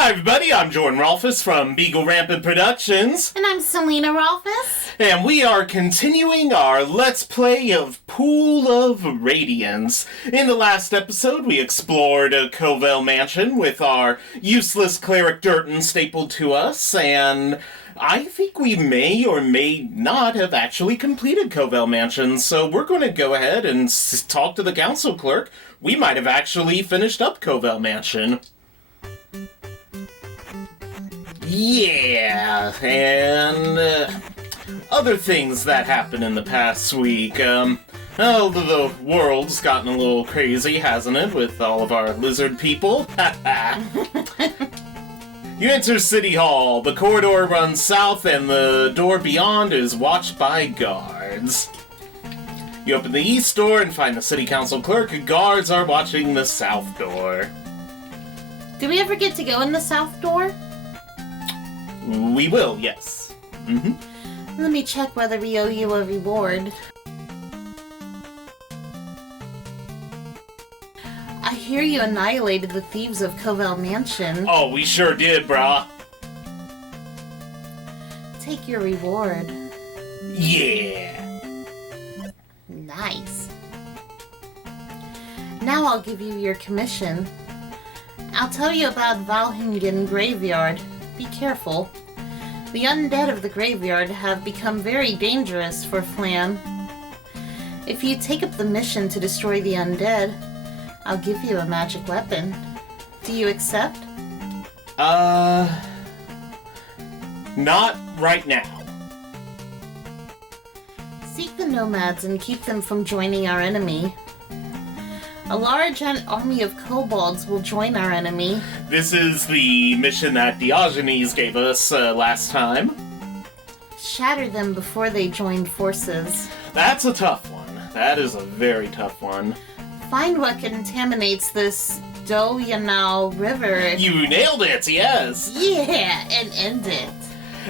Hi everybody, I'm Jordan Rolfus from Beagle Rampant Productions. And I'm Selena Rolfus. And we are continuing our Let's Play of Pool of Radiance. In the last episode, we explored Covell Mansion with our useless cleric Durton stapled to us, and I think we may or may not have actually completed Covell Mansion, so we're going to go ahead and talk to the council clerk. We might have actually finished up Covell Mansion. Yeah, and other things that happened in the past week. Well, the world's gotten a little crazy, hasn't it, with all of our lizard people? You enter City Hall. The corridor runs south, and the door beyond is watched by guards. You open the east door and find the city council clerk. Guards are watching the south door. Do we ever get to go in the south door? We will, yes. Let me check whether we owe you a reward. I hear you annihilated the thieves of Covell Mansion. Oh, we sure did, brah. Take your reward. Yeah. Nice. Now I'll give you your commission. I'll tell you about Valhingen Graveyard. Be careful. The undead of the graveyard have become very dangerous for Phlan. If you take up the mission to destroy the undead, I'll give you a magic weapon. Do you accept? Not right now. Seek the nomads and keep them from joining our enemy. A large army of kobolds will join our enemy. This is the mission that Diogenes gave us last time. Shatter them before they join forces. That's a tough one. That is a very tough one. Find what contaminates this Doyanao River. You nailed it, yes! Yeah, and end it.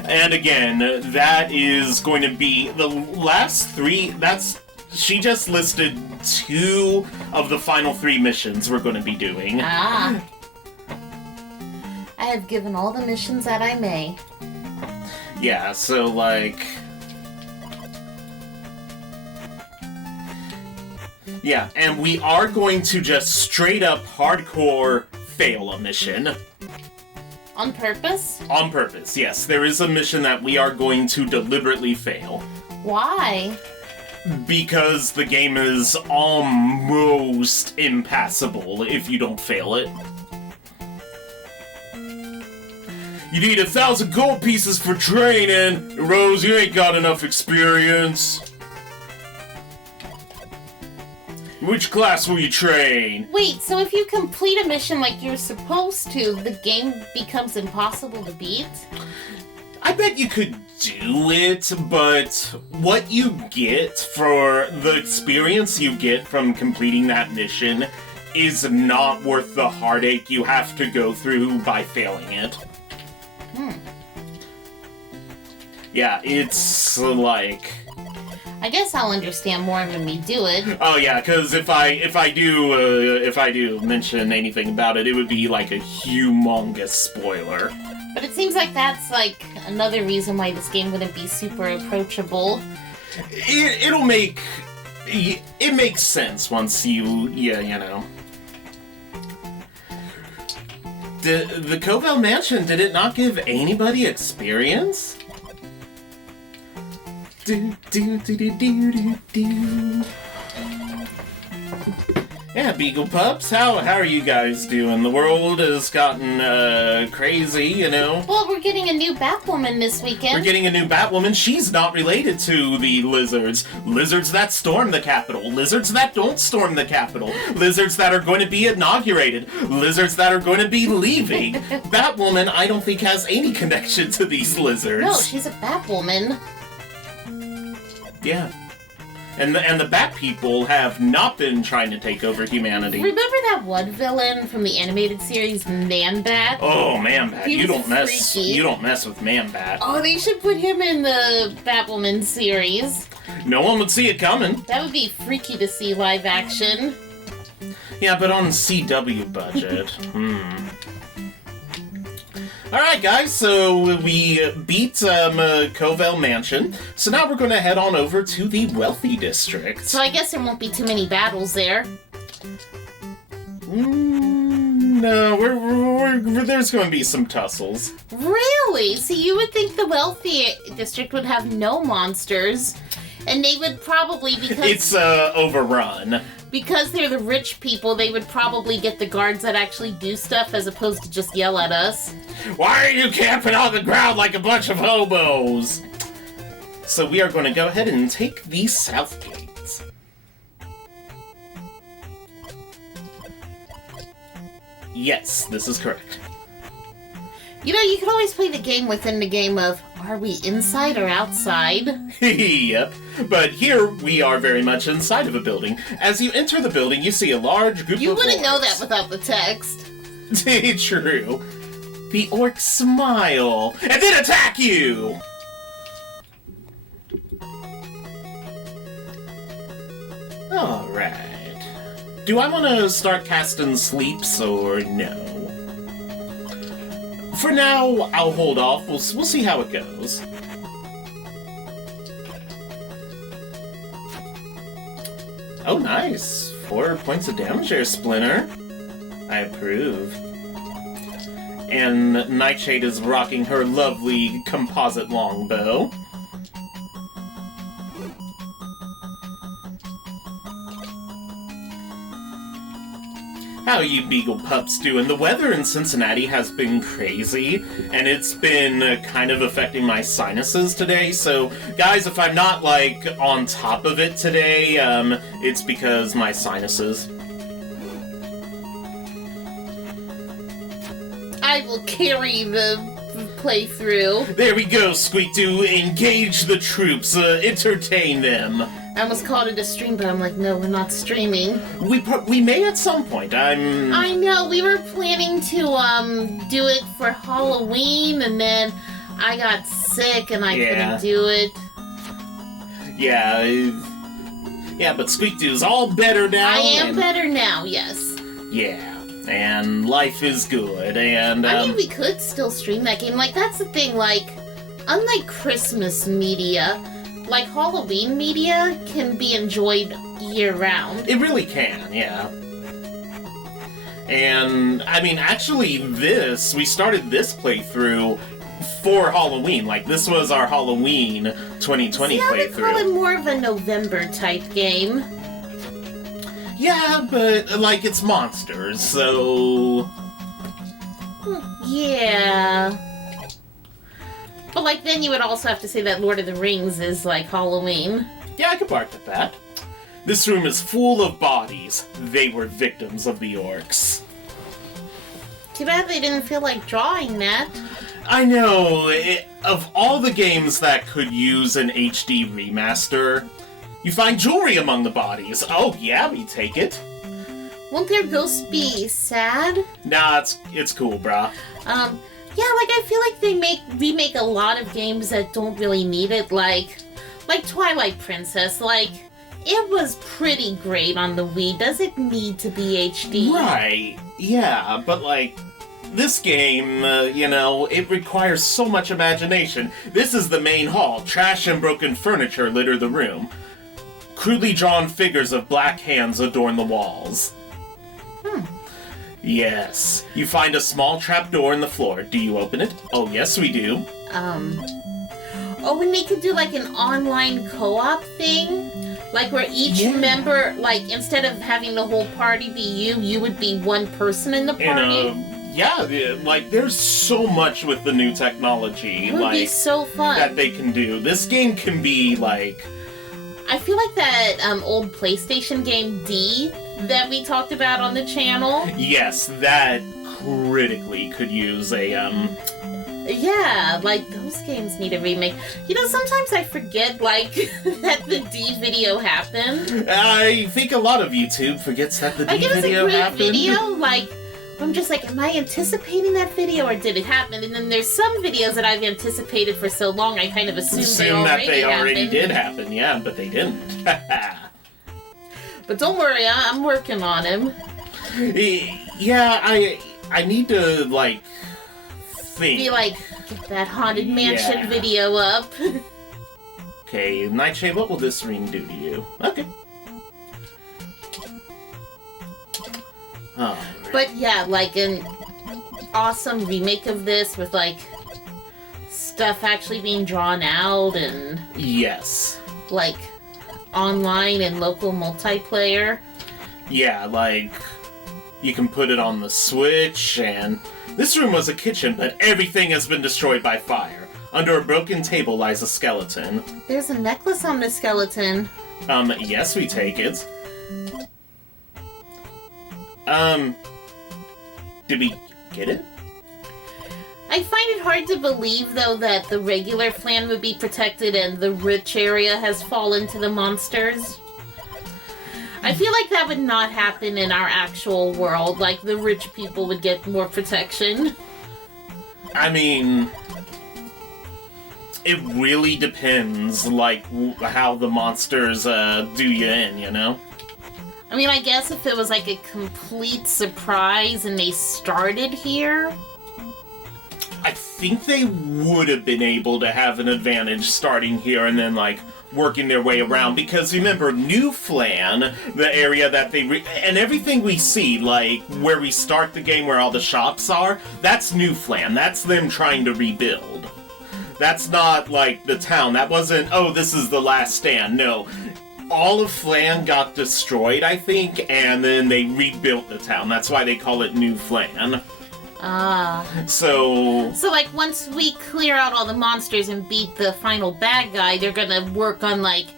And again, that is going to be the last three. She just listed 2 of the final 3 missions we're going to be doing. I have given all the missions that I may. Yeah, so like... Yeah, and we are going to just straight up hardcore fail a mission. On purpose? On purpose, yes. There is a mission that we are going to deliberately fail. Why? Because the game is almost impassable if you don't fail it. You need 1,000 gold pieces for training. Rose, you ain't got enough experience. Which class will you train? Wait, so if you complete a mission like you're supposed to, the game becomes impossible to beat? I bet you could do it, but what you get for the experience you get from completing that mission is not worth the heartache you have to go through by failing it. Yeah, it's like... I guess I'll understand more when we do it. Oh yeah, because if I do mention anything about it, it would be like a humongous spoiler. But it seems like that's like another reason why this game wouldn't be super approachable. It makes sense once you know. The Covell Mansion, did it not give anybody experience? Yeah, Beagle Pups, how are you guys doing? The world has gotten crazy, you know. Well, we're getting a new Batwoman this weekend. We're getting a new Batwoman. She's not related to the lizards. Lizards that storm the Capitol. Lizards that don't storm the Capitol. Lizards that are going to be inaugurated. Lizards that are going to be leaving. Batwoman, I don't think, has any connection to these lizards. No, she's a Batwoman. Yeah. And the Bat people have not been trying to take over humanity. Remember that one villain from the animated series, Man-Bat? Oh, Man-Bat. You don't mess with Man-Bat. Oh, they should put him in the Batwoman series. No one would see it coming. That would be freaky to see live action. Yeah, but on CW budget. Alright, guys, so we beat Covell Mansion, so now we're going to head on over to the Wealthy District. So I guess there won't be too many battles there. No, there's going to be some tussles. Really? So you would think the Wealthy District would have no monsters, and they would probably, because... It's, overrun. Because they're the rich people, they would probably get the guards that actually do stuff as opposed to just yell at us. Why are you camping on the ground like a bunch of hobos? So we are going to go ahead and take the south gates. Yes, this is correct. You know, you could always play the game within the game of, are we inside or outside? Yep, but here we are very much inside of a building. As you enter the building, you see a large group of orcs. You wouldn't know that without the text. True. The orcs smile, and then attack you! Alright. Do I want to start casting sleeps or no? For now, I'll hold off. We'll see how it goes. Oh, nice. 4 points of damage there, Splinter. I approve. And Nightshade is rocking her lovely composite longbow. How you beagle pups doing? The weather in Cincinnati has been crazy, and it's been kind of affecting my sinuses today, so guys, if I'm not, like, on top of it today, it's because my sinuses. I will carry the playthrough. There we go, Squeak-Doo. Engage the troops. Entertain them. I almost called it a stream, but I'm like, no, we're not streaming. We may at some point. I know, we were planning to, do it for Halloween, and then I got sick and I couldn't do it. Yeah, but Squeak-Doo's all better now. I am better now, yes. Yeah, and life is good, and, I mean, we could still stream that game. Like, that's the thing, like, unlike Christmas media, like, Halloween media can be enjoyed year-round. It really can, yeah. And, I mean, actually, we started this playthrough for Halloween. Like, this was our Halloween 2020 playthrough. I would call it more of a November-type game. Yeah, but, like, it's monsters, so... Yeah... But, like, then you would also have to say that Lord of the Rings is, like, Halloween. Yeah, I could bark at that. This room is full of bodies. They were victims of the orcs. Too bad they didn't feel like drawing that. I know. Of all the games that could use an HD remaster, you find jewelry among the bodies. Oh, yeah, we take it. Won't their ghosts be sad? Nah, it's cool, brah. Yeah, like, I feel like they remake a lot of games that don't really need it, like Twilight Princess, like, it was pretty great on the Wii. Does it need to be HD? Right, yeah, but, like, this game, it requires so much imagination. This is the main hall. Trash and broken furniture litter the room. Crudely drawn figures of black hands adorn the walls. Yes. You find a small trapdoor in the floor. Do you open it? Oh, yes, we do. Oh, and they could do, like, an online co-op thing? Like, where each member, like, instead of having the whole party be you would be one person in the party? Like, there's so much with the new technology. It would be so fun. That they can do. This game can be, like... I feel like that, old PlayStation game D that we talked about on the channel. Yes, that critically could use a, Yeah, like, those games need a remake. You know, sometimes I forget, like, that the D video happened. I think a lot of YouTube forgets that the D video happened. It was a great video, like, I'm just like, am I anticipating that video or did it happen? And then there's some videos that I've anticipated for so long, I kind of assume they already did happen, yeah, but they didn't. But don't worry, I'm working on him. Yeah, I need to, like, think. Be like, get that Haunted Mansion video up. Okay, Nightshade, what will this ring do to you? Okay. Oh, but yeah, like an awesome remake of this with like stuff actually being drawn out and yes, like online and local multiplayer. Yeah, like you can put it on the Switch, and this room was a kitchen, but everything has been destroyed by fire. Under a broken table lies a skeleton. There's a necklace on the skeleton. Yes, we take it. Did we get it? I find it hard to believe, though, that the regular Phlan would be protected and the rich area has fallen to the monsters. I feel like that would not happen in our actual world. Like, the rich people would get more protection. I mean, it really depends, like, how the monsters do you in, you know? I mean, I guess if it was like a complete surprise and they started here... I think they would have been able to have an advantage starting here and then, like, working their way around. Because remember, New Phlan, the area that they... and everything we see, like, where we start the game, where all the shops are, that's New Phlan. That's them trying to rebuild. That's not, like, the town. That wasn't, oh, this is the last stand. No. All of Phlan got destroyed, I think, and then they rebuilt the town. That's why they call it New Phlan. So, like, once we clear out all the monsters and beat the final bad guy, they're gonna work on, like,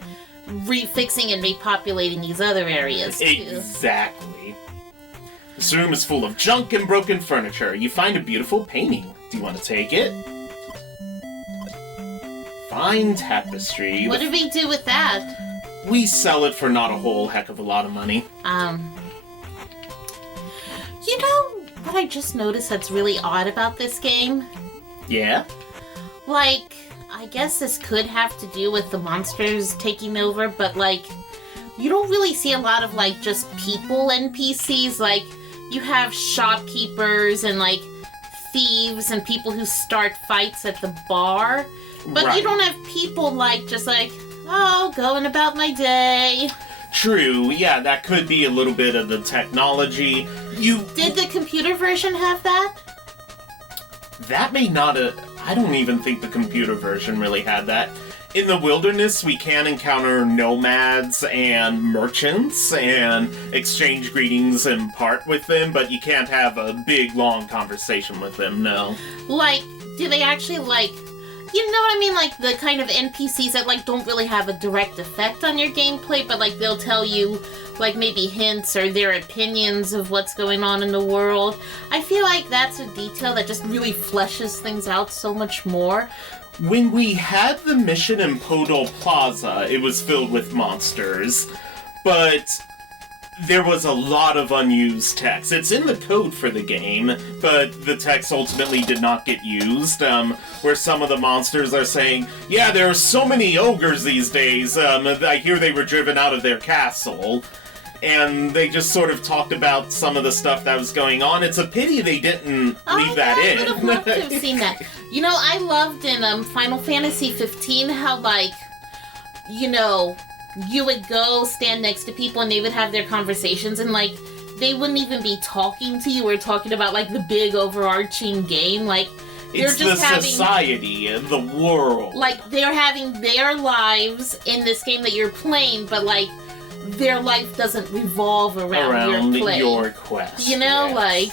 refixing and repopulating these other areas, too. Exactly. This room is full of junk and broken furniture. You find a beautiful painting. Do you want to take it? Fine tapestry. What did we do with that? We sell it for not a whole heck of a lot of money. You know what I just noticed that's really odd about this game? Yeah? Like, I guess this could have to do with the monsters taking over, but, like, you don't really see a lot of, like, just people NPCs. Like, you have shopkeepers and, like, thieves and people who start fights at the bar. But right. You don't have people, like, just like, oh, going about my day. True, yeah, that could be a little bit of the technology. Did the computer version have that? That may not have... I don't even think the computer version really had that. In the wilderness, we can encounter nomads and merchants and exchange greetings and part with them, but you can't have a big, long conversation with them, no. Like, do they actually, like... You know what I mean? Like, the kind of NPCs that, like, don't really have a direct effect on your gameplay, but, like, they'll tell you, like, maybe hints or their opinions of what's going on in the world. I feel like that's a detail that just really fleshes things out so much more. When we had the mission in Podol Plaza, it was filled with monsters, but there was a lot of unused text. It's in the code for the game, but the text ultimately did not get used, where some of the monsters are saying, yeah, there are so many ogres these days, I hear they were driven out of their castle. And they just sort of talked about some of the stuff that was going on. It's a pity they didn't leave that in. I would have loved to have seen that. You know, I loved in Final Fantasy 15 how, like, you know, you would go stand next to people and they would have their conversations and, like, they wouldn't even be talking to you or talking about, like, the big overarching game. Like, they're it's just the having society, the world. Like, they're having their lives in this game that you're playing, but, like, their life doesn't revolve around your play. Your quest. You know, yes. like...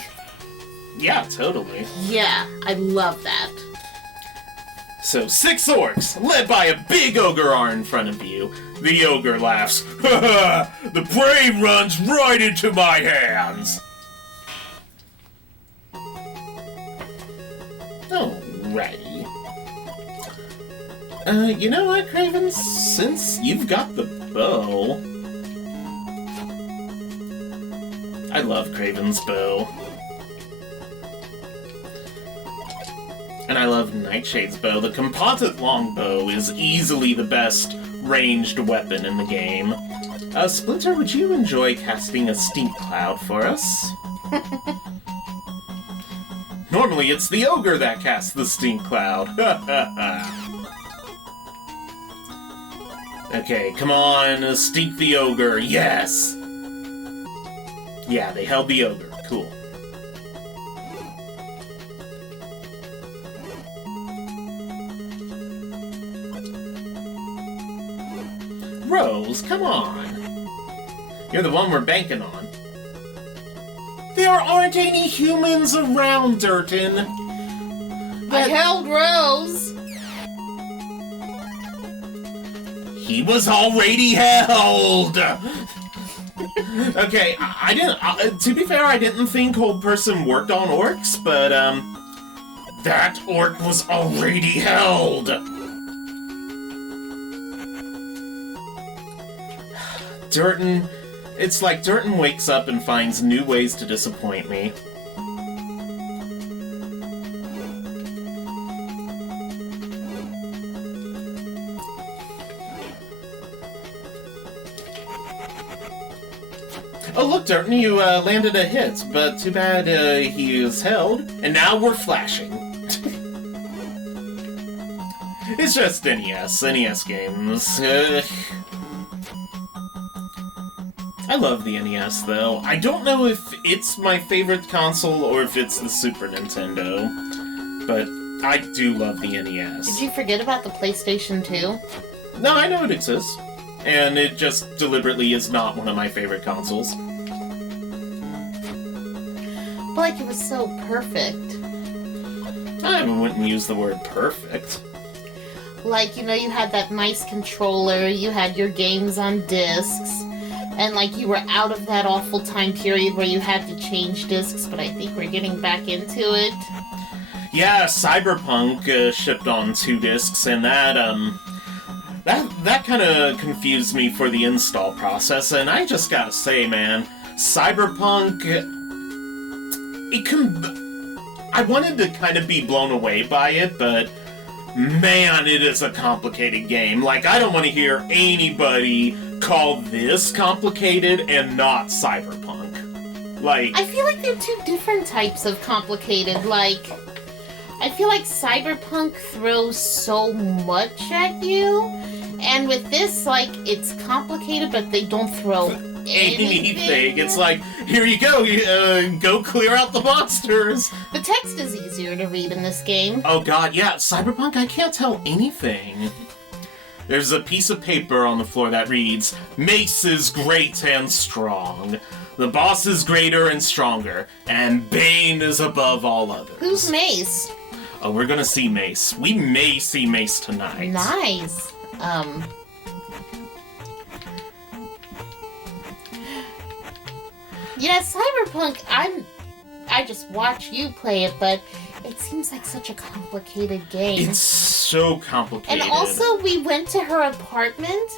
Yeah, totally. Yeah, I love that. So, 6 orcs, led by a big ogre, are in front of you. The ogre laughs. Ha ha! The prey runs right into my hands! Alrighty. You know what, Craven? Since you've got the bow... I love Craven's bow. And I love Nightshade's bow. The composite longbow is easily the best ranged weapon in the game. Splinter, would you enjoy casting a stink cloud for us? Normally it's the ogre that casts the stink cloud. Okay, come on, stink the ogre. Yes! Yeah, they held the ogre. Cool. Rose, come on. You're the one we're banking on. There aren't any humans around, Durton. I held Rose. He was already held! Okay, I didn't... to be fair, I didn't think Old Person worked on orcs, but, that orc was already held! Durton... It's like Durton wakes up and finds new ways to disappoint me. Oh look, Durton, you landed a hit, but too bad he is held, and now we're flashing. It's just NES games. I love the NES, though. I don't know if it's my favorite console or if it's the Super Nintendo, but I do love the NES. Did you forget about the PlayStation 2? No, I know it exists, and it just deliberately is not one of my favorite consoles. But like, it was so perfect. I wouldn't use the word perfect. Like, you know, you had that nice controller, you had your games on discs, and like, you were out of that awful time period where you had to change discs, but I think we're getting back into it. Yeah, Cyberpunk shipped on 2 discs, and that kind of confused me for the install process, and I just gotta say, man, Cyberpunk, I wanted to kind of be blown away by it, but man, it is a complicated game. Like, I don't want to hear anybody call this complicated and not Cyberpunk. Like, I feel like they're 2 different types of complicated. Like, I feel like Cyberpunk throws so much at you, and with this, like, it's complicated, but they don't throw anything. It's like, here you go, go clear out the monsters. The text is easier to read in this game. Oh god, yeah, Cyberpunk, I can't tell anything. There's a piece of paper on the floor that reads, Mace is great and strong. The boss is greater and stronger, and Bane is above all others. Who's Mace? Oh, we're gonna see Mace. We may see Mace tonight. Nice. Yeah, Cyberpunk, I just watch you play it, but it seems like such a complicated game. It's so complicated. And also, we went to her apartment,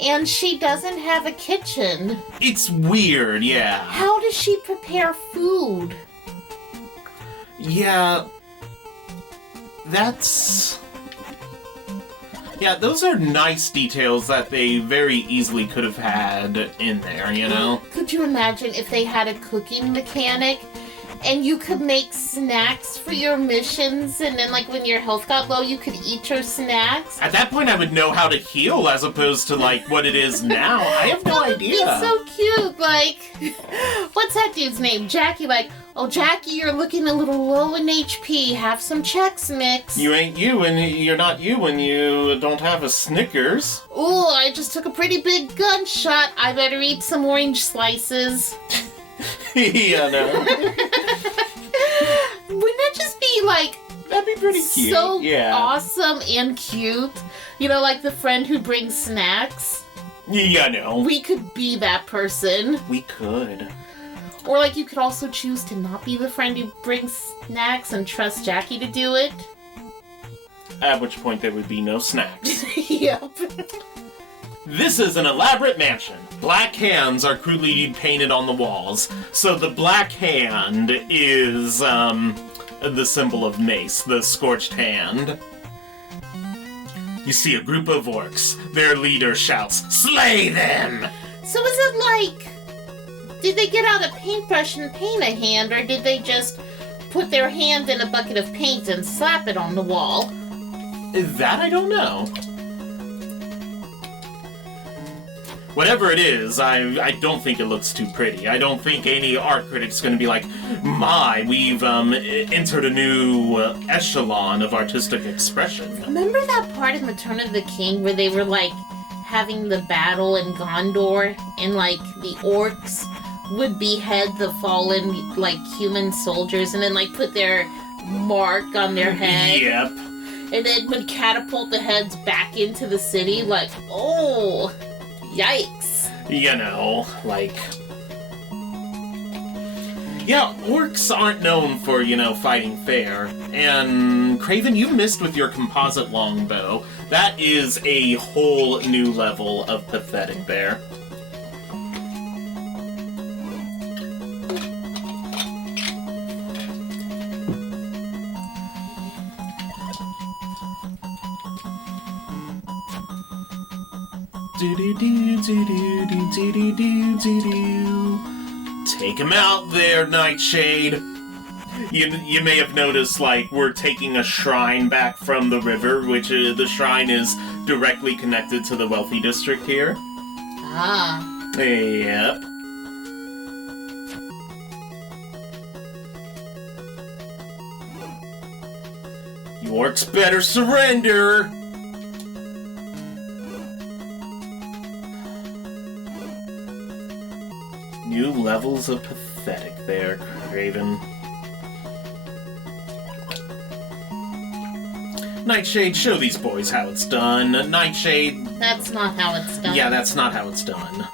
and she doesn't have a kitchen. It's weird, yeah. How does she prepare food? Yeah, that's... Yeah, those are nice details that they very easily could have had in there, you know? Could you imagine if they had a cooking mechanic and you could make snacks for your missions, and then, like, when your health got low, you could eat your snacks? At that point, I would know how to heal as opposed to, like, what it is now. I have no idea. That would be so cute. Like, what's that dude's name? Jackie, like, oh, Jackie, you're looking a little low in HP. Have some Chex Mix. You ain't you, and you're not you when you don't have a Snickers. Ooh, I just took a pretty big gunshot. I better eat some orange slices. Yeah, no. Wouldn't that just be, like... That'd be pretty cute. So yeah. awesome and cute. You know, like the friend who brings snacks. Yeah, no. We could be that person. We could. Or, like, you could also choose to not be the friend who brings snacks and trust Jackie to do it. At which point there would be no snacks. Yep. This is an elaborate mansion. Black hands are crudely painted on the walls. So the black hand is, the symbol of Mace, the scorched hand. You see a group of orcs. Their leader shouts, "Slay them!" So is it like... Did they get out a paintbrush and paint a hand, or did they just put their hand in a bucket of paint and slap it on the wall. That I don't know. Whatever it is, I don't think it looks too pretty. I don't think any art critic's going to be like, we've entered a new echelon of artistic expression. Remember that part in Return of the King where they were, like, having the battle in Gondor, and, like, the orcs would behead the fallen, like, human soldiers and then, like, put their mark on their head? Yep. And then would catapult the heads back into the city, like, oh, yikes. You know, like... Yeah, orcs aren't known for, fighting fair. And, Craven, you missed with your composite longbow. That is a whole new level of pathetic there. Take him out there, Nightshade. You may have noticed, like, we're taking a shrine back from the river, which the shrine is directly connected to the Wealthy District here. Ah. Yep. You orcs better surrender! New levels of pathetic there, Craven. Nightshade, show these boys how it's done. Nightshade... That's not how it's done. Yeah, that's not how it's done.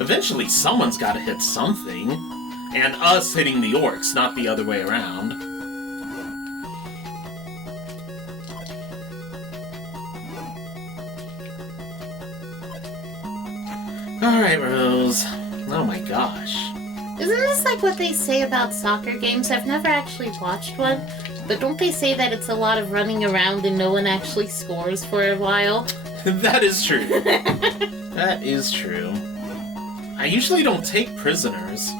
Eventually, someone's gotta hit something. And us hitting the orcs, not the other way around. Alright, Rose. Oh my gosh. Isn't this like what they say about soccer games? I've never actually watched one, but don't they say that it's a lot of running around and no one actually scores for a while? That is true. That is true. I usually don't take prisoners.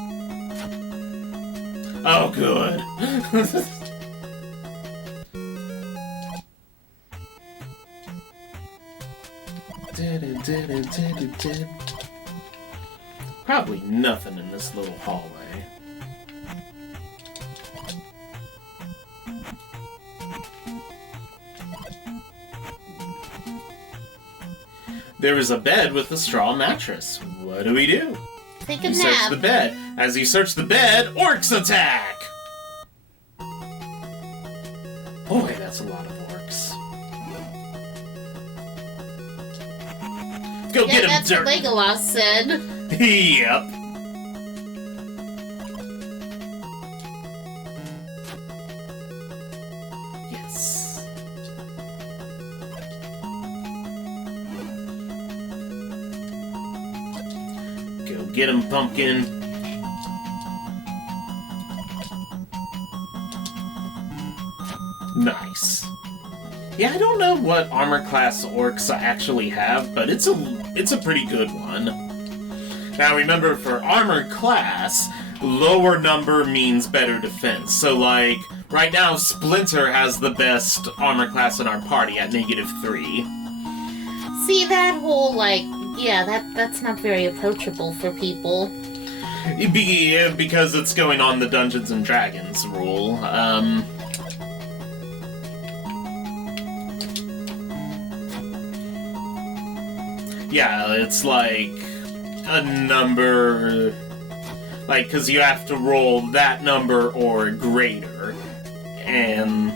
Oh, good. Probably nothing in this little hallway. There is a bed with a straw mattress. What do we do? Take a You nap. search the bed. As you search the bed, orcs attack! Boy, that's a lot of orcs. Go get him, that's Dirt! what Legolas said. Yep. Yes. Go get him, Pumpkin. Nice. Yeah, I don't know what armor class orcs actually have, but it's a pretty good one. Now remember, for armor class, lower number means better defense. So like, right now Splinter has the best armor class in our party at -3. See, that whole, like, yeah, that's not very approachable for people. Because it's going on the Dungeons and Dragons rule. Yeah, it's like a number, like, because you have to roll that number or greater, and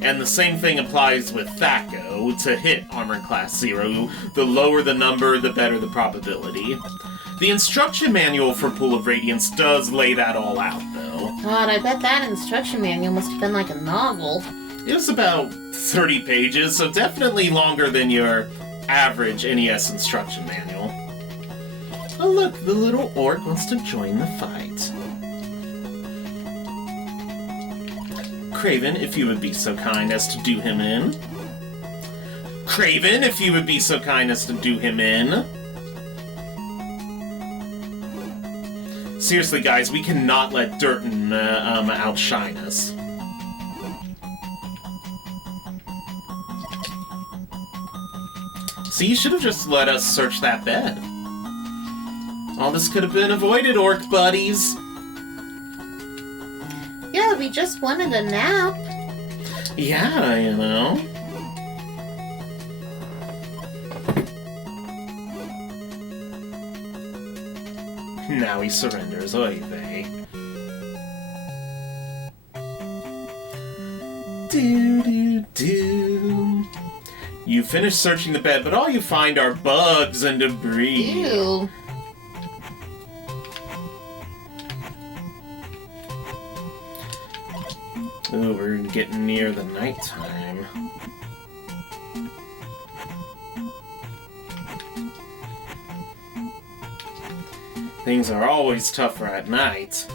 the same thing applies with THAC0 to hit armor class 0. The lower the number, the better the probability. The instruction manual for Pool of Radiance does lay that all out, though. God, I bet that instruction manual must have been like a novel. It was about 30 pages, so definitely longer than your average NES instruction manual. Oh look, the little orc wants to join the fight. Craven, if you would be so kind as to do him in. Craven, if you would be so kind as to do him in. Seriously, guys, we cannot let Durton outshine us. See, you should have just let us search that bed. All this could have been avoided, orc buddies. Yeah, we just wanted a nap. Yeah, you know. Now he surrenders, oy vey. Do. You finish searching the bed, but all you find are bugs and debris. Ew. Ooh, we're getting near the nighttime. Things are always tougher at night.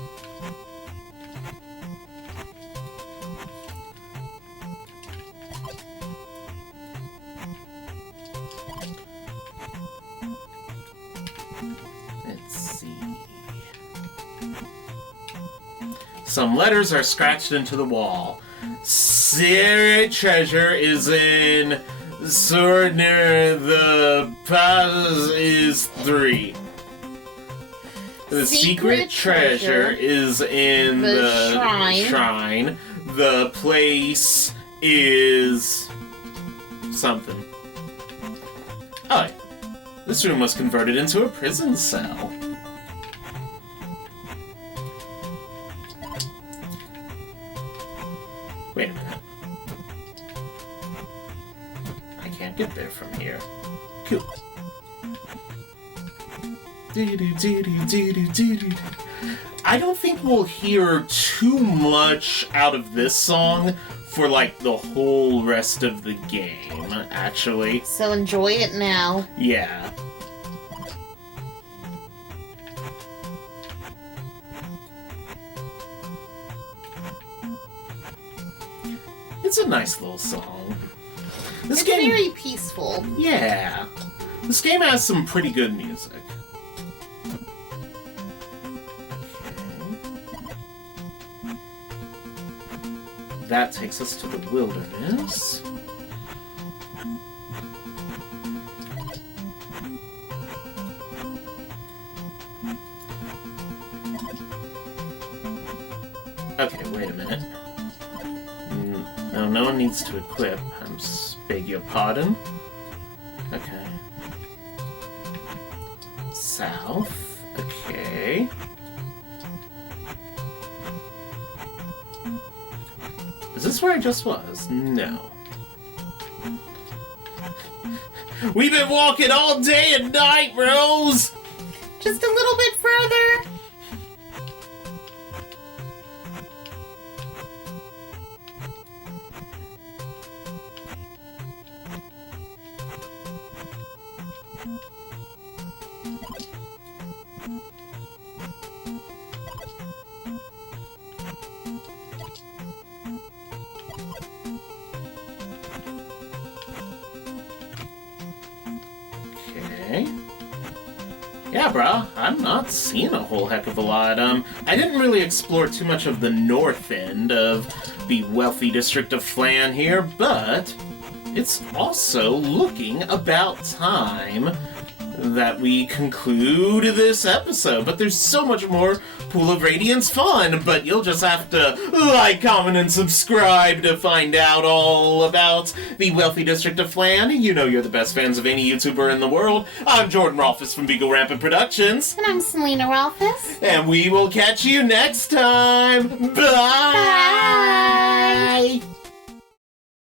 Let's see. Some letters are scratched into the wall. Secret treasure is in Swordner. The pass is 3. The secret treasure is in the shrine. The place is something. Oh, yeah. This room was converted into a prison cell. Wait a minute. I can't get there from here. Cool. I don't think we'll hear too much out of this song for, like, the whole rest of the game, actually. So enjoy it now. Yeah. It's a nice little song. It's very peaceful. Yeah. This game has some pretty good music. That takes us to the wilderness. Okay, wait a minute. No one needs to equip. Beg your pardon. Okay. South. Okay. Is this where I just was? No. We've been walking all day and night, Rose! Just a little bit further. Okay. Yeah, bro, I'm not seeing a whole heck of a lot. I didn't really explore too much of the north end of the Wealthy District of Phlan here, but it's also looking about time that we conclude this episode. But there's so much more Pool of Radiance fun, but you'll just have to like, comment, and subscribe to find out all about the Wealthy District of Phlan. You know you're the best fans of any YouTuber in the world. I'm Jordan Rolfus from Beagle Rampant Productions. And I'm Selena Rolfus. And we will catch you next time. Bye! Bye!